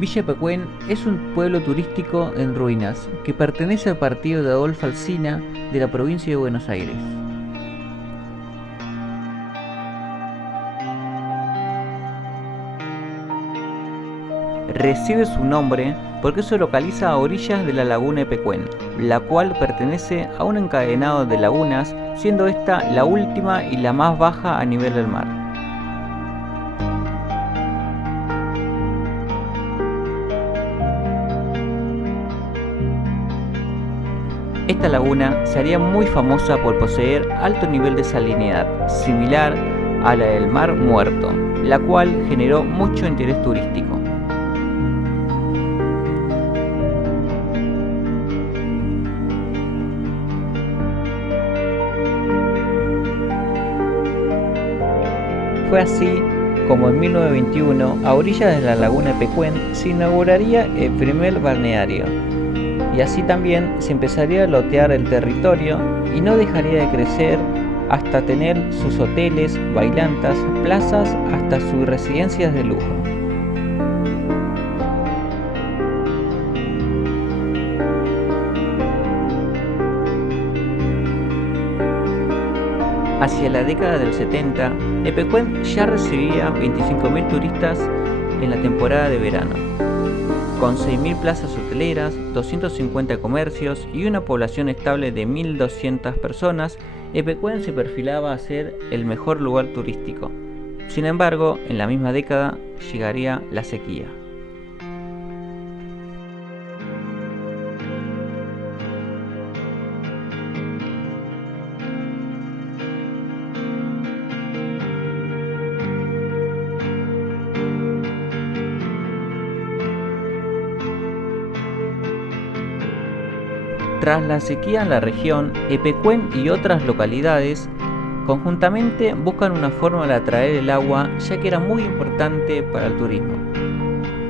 Villa Pecuén es un pueblo turístico en ruinas que pertenece al partido de Adolfo Alsina de la provincia de Buenos Aires. Recibe su nombre porque se localiza a orillas de la laguna de Pecuén, la cual pertenece a un encadenado de lagunas, siendo esta la última y la más baja a nivel del mar. Esta laguna se haría muy famosa por poseer alto nivel de salinidad, similar a la del Mar Muerto, la cual generó mucho interés turístico. Fue así como en 1921, a orillas de la laguna de Pecuén, se inauguraría el primer balneario, y así también se empezaría a lotear el territorio y no dejaría de crecer hasta tener sus hoteles, bailantas, plazas, hasta sus residencias de lujo. Hacia la década del 70, Pecuén ya recibía 25.000 turistas en la temporada de verano, con 6.000 plazas hoteleras, 250 comercios y una población estable de 1.200 personas. Pecuén se perfilaba a ser el mejor lugar turístico. Sin embargo, en la misma década llegaría la sequía. Tras la sequía en la región, Pecuén y otras localidades conjuntamente buscan una forma de atraer el agua, ya que era muy importante para el turismo.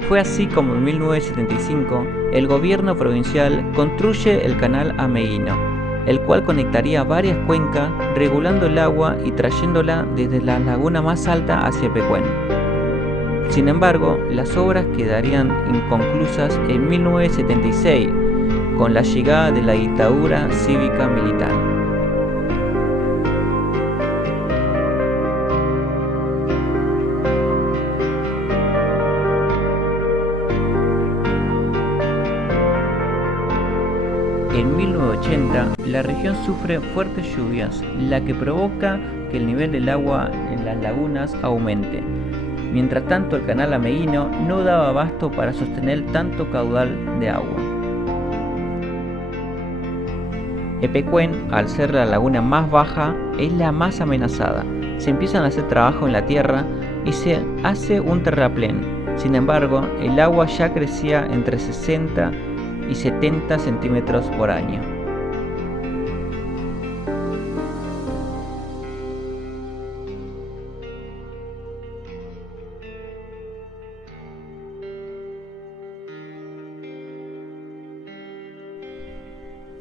Fue así como en 1975 el gobierno provincial construye el canal Ameguino, el cual conectaría varias cuencas, regulando el agua y trayéndola desde la laguna más alta hacia Pecuén. Sin embargo, las obras quedarían inconclusas en 1976, con la llegada de la dictadura cívica-militar. En 1980, la región sufre fuertes lluvias, la que provoca que el nivel del agua en las lagunas aumente. Mientras tanto, el canal Ameguino no daba abasto para sostener tanto caudal de agua. Pecuén, al ser la laguna más baja, es la más amenazada. Se empiezan a hacer trabajo en la tierra y se hace un terraplén. Sin embargo, el agua ya crecía entre 60 y 70 centímetros por año.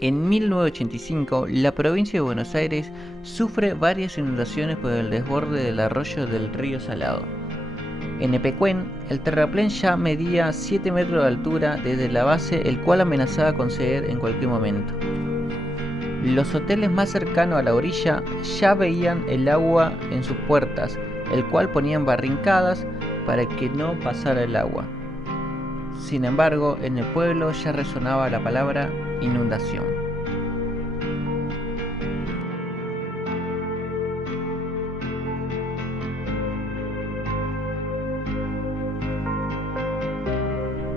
En 1985, la provincia de Buenos Aires sufre varias inundaciones por el desborde del arroyo del río Salado. En Pecuén, el terraplén ya medía 7 metros de altura desde la base, el cual amenazaba con ceder en cualquier momento. Los hoteles más cercanos a la orilla ya veían el agua en sus puertas, el cual ponían barricadas para que no pasara el agua. Sin embargo, en el pueblo ya resonaba la palabra inundación.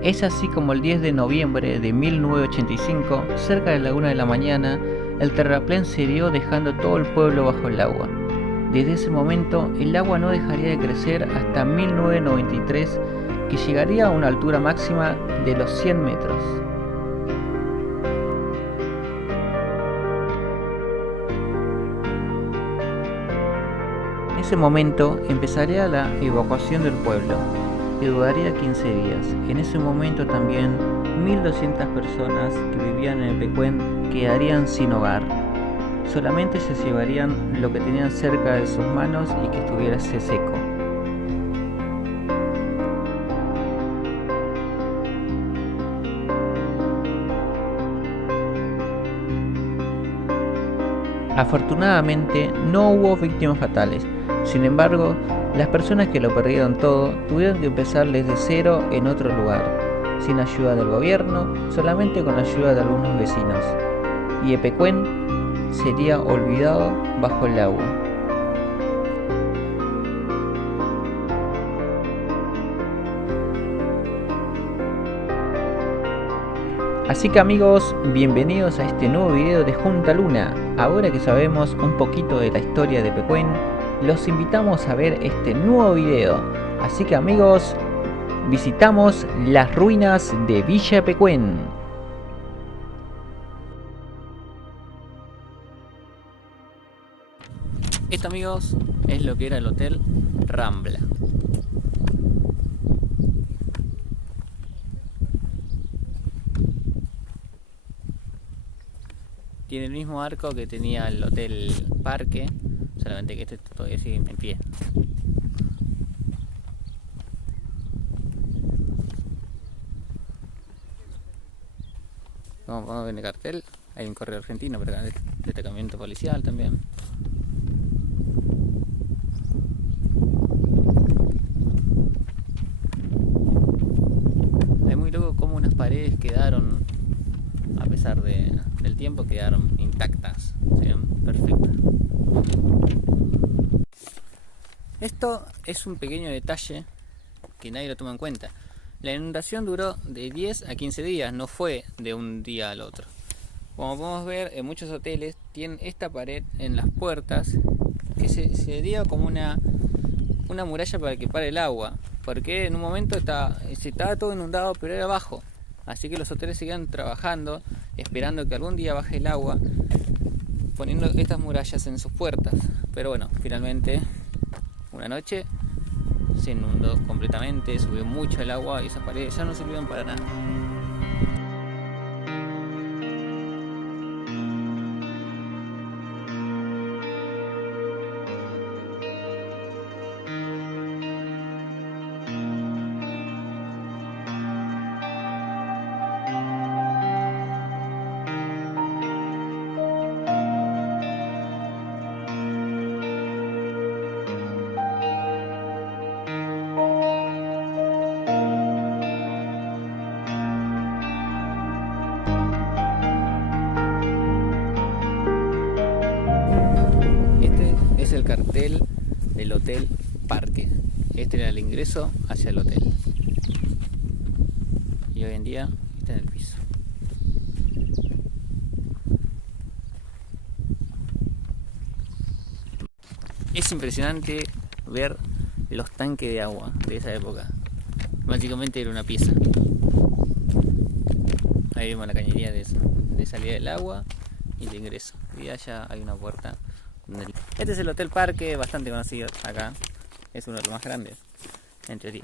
Es así como el 10 de noviembre de 1985, cerca de la 1 de la mañana, el terraplén cedió dejando todo el pueblo bajo el agua. Desde ese momento, el agua no dejaría de crecer hasta 1993, que llegaría a una altura máxima de los 100 metros. En ese momento empezaría la evacuación del pueblo, que duraría 15 días. En ese momento también 1.200 personas que vivían en Pecuén quedarían sin hogar. Solamente se llevarían lo que tenían cerca de sus manos y que estuviese seco. Afortunadamente no hubo víctimas fatales, sin embargo, las personas que lo perdieron todo tuvieron que empezar desde cero en otro lugar, sin ayuda del gobierno, solamente con la ayuda de algunos vecinos, y Epecuén sería olvidado bajo el agua. Así que amigos, bienvenidos a este nuevo video de Junta Luna. Ahora que sabemos un poquito de la historia de Epecuén, los invitamos a ver este nuevo video. Así que amigos, visitamos las ruinas de Villa Epecuén. Esto amigos es lo que era el Hotel Rambla. Tiene el mismo arco que tenía el Hotel Parque, solamente que este todavía sigue en pie. Como podemos ver en el cartel, hay un correo argentino, pero destacamento policial también. Es muy loco cómo unas paredes quedaron, a pesar del tiempo, quedaron intactas, ¿sí? Perfectas. Esto es un pequeño detalle que nadie lo toma en cuenta. La inundación duró de 10 a 15 días, no fue de un día al otro. Como podemos ver, en muchos hoteles tienen esta pared en las puertas que se dio como una muralla para que pare el agua, porque en un momento estaba todo inundado, pero era bajo. Así que los hoteles seguían trabajando, esperando que algún día baje el agua, poniendo estas murallas en sus puertas. Pero bueno, finalmente, una noche se inundó completamente, subió mucho el agua y esas paredes ya no sirvieron para nada. Es el cartel del Hotel Parque. Este era el ingreso hacia el hotel. Y hoy en día está en el piso. Es impresionante ver los tanques de agua de esa época. Básicamente era una pieza. Ahí vemos la cañería de salida del agua y de ingreso. Y allá hay una puerta. Este es el Hotel Parque, bastante conocido acá. Es uno de los más grandes, en teoría.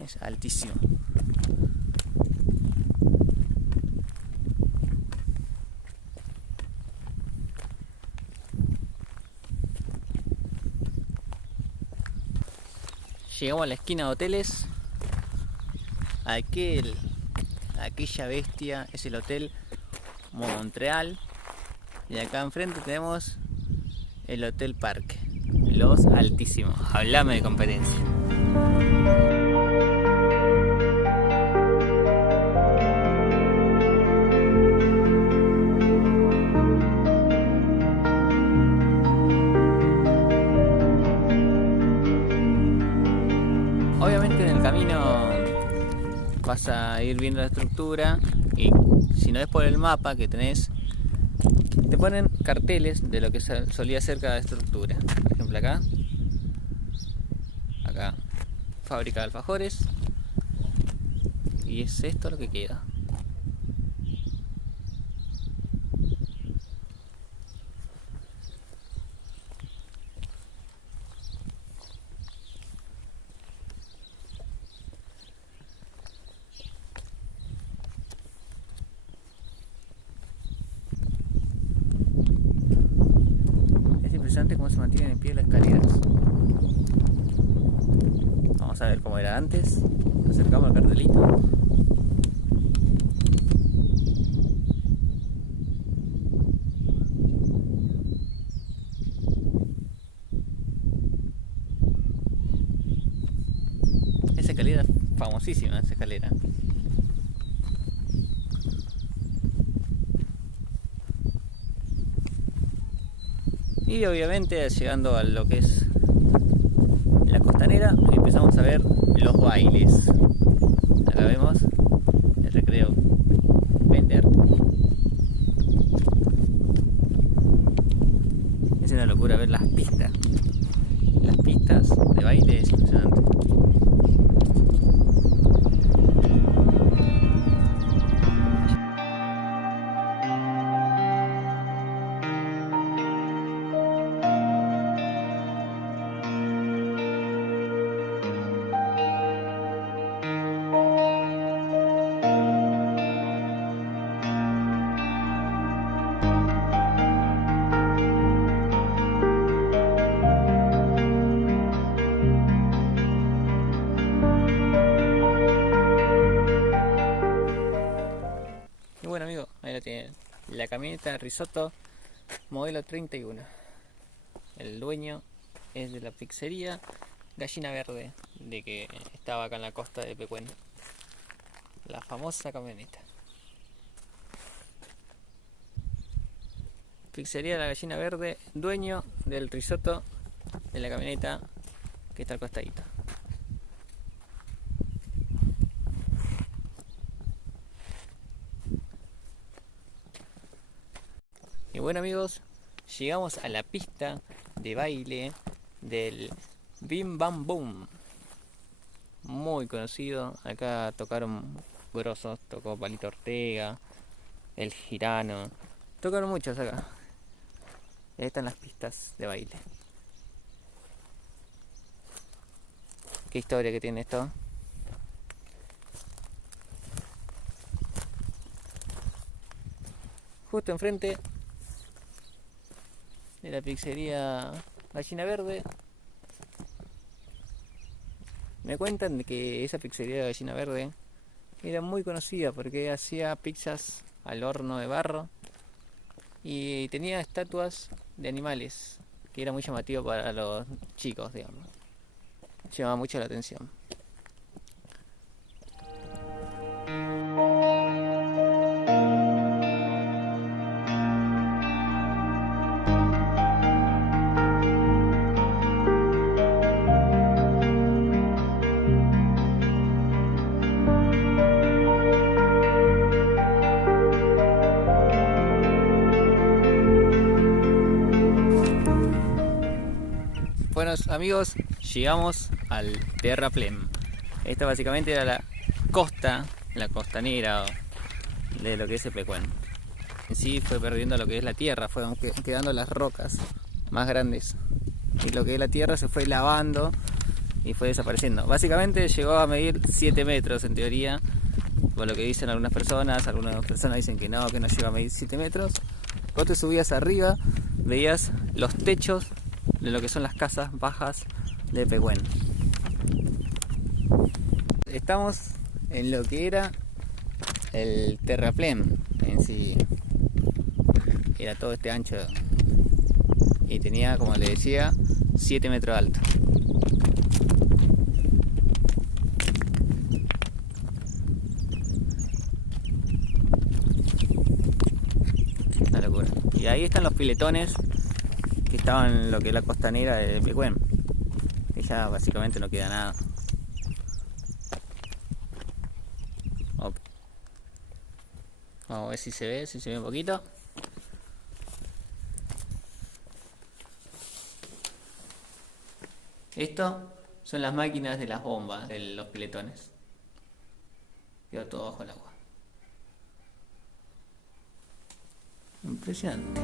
Es altísimo. Llegamos a la esquina de hoteles. Aquella bestia es el Hotel Montreal. Y acá enfrente tenemos el Hotel Parque, los altísimos. Hablame de competencia. Obviamente en el camino vas a ir viendo la estructura y si no es por el mapa que tenés, te ponen carteles de lo que solía ser cada estructura. Por ejemplo acá, fábrica de alfajores, y es esto lo que queda. Impresionante cómo se mantienen en pie las escaleras. Vamos a ver cómo era antes. Nos acercamos al cartelito. escalera es famosísima, esa escalera. Y obviamente llegando a lo que es la costanera empezamos a ver los bailes. Acá vemos el recreo Vender. Es una locura ver las pistas. Las pistas de baile es impresionante. Y bueno amigos, ahí lo tienen. La camioneta Risotto modelo 31. El dueño es de la pizzería Gallina Verde, de que estaba acá en la costa de Pecuén. La famosa camioneta. Pizzería La Gallina Verde, dueño del risotto de la camioneta que está al costadito. Y bueno amigos, llegamos a la pista de baile del Bim Bam Boom. Muy conocido, acá tocaron grosos, tocó Palito Ortega, El Girano, tocaron muchos acá. Y ahí están las pistas de baile. Qué historia que tiene esto. Justo enfrente de la pizzería Gallina Verde. Me cuentan de que esa pizzería de Gallina Verde era muy conocida porque hacía pizzas al horno de barro y tenía estatuas de animales, que era muy llamativo para los chicos, digamos. Llamaba mucho la atención. Bueno amigos, llegamos al terraplén. Esta básicamente era la costa, la costanera de lo que es Pecuén. En sí fue perdiendo lo que es la tierra, fueron quedando las rocas más grandes. Y lo que es la tierra se fue lavando y fue desapareciendo. Básicamente llegó a medir 7 metros en teoría, por lo que dicen algunas personas dicen que no llegó a medir 7 metros. Cuando te subías arriba, veías los techos de lo que son las casas bajas de Pecuén. Estamos en lo que era el terraplén en sí. Era todo este ancho y tenía, como les decía, 7 metros alto. Una locura. Y ahí están los piletones que estaban en lo que es la costanera de Pecuén, que ya básicamente no queda nada. Vamos a ver si se ve un poquito. Esto son las máquinas de las bombas de los piletones. Quedó todo bajo el agua. Impresionante.